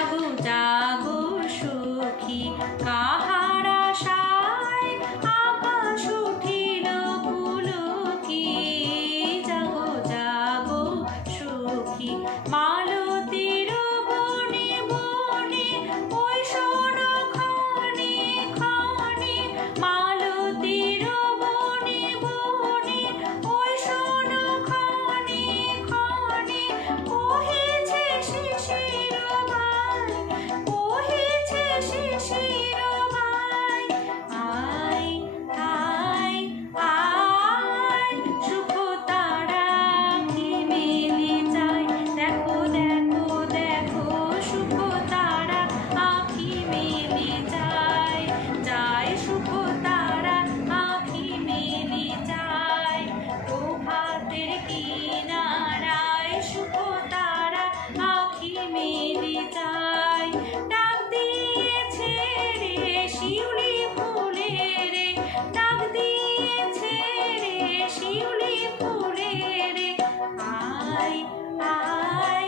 জাগো জাগো সখী কাহার আশায় আকাশ উঠিল পুলকি। জাগো জাগো সখী মালতীর বনে বনে ওই শোনো ক্ষণে ক্ষণে। মালতীর বনে বনে ওই শোনো ক্ষণে ক্ষণে। কহিছে শিশির ভাই কহিছে শিশির ভাই আয় আয় আয়। সুখ তারা কি মেলে যায় দেখো দেখো দেখো। সুখ তারা আঁখি মেলে যায় যায়। সুখ তারা আঁখি মেলে যায়। প্রভাতের কিনারায় সুখ তারা আঁখি মেলে যায়। ডাক দিয়েছে রে শিউলি ফুলে রে। ডাক দিয়েছে রে শিউলি ফুলে রে। আয় আয়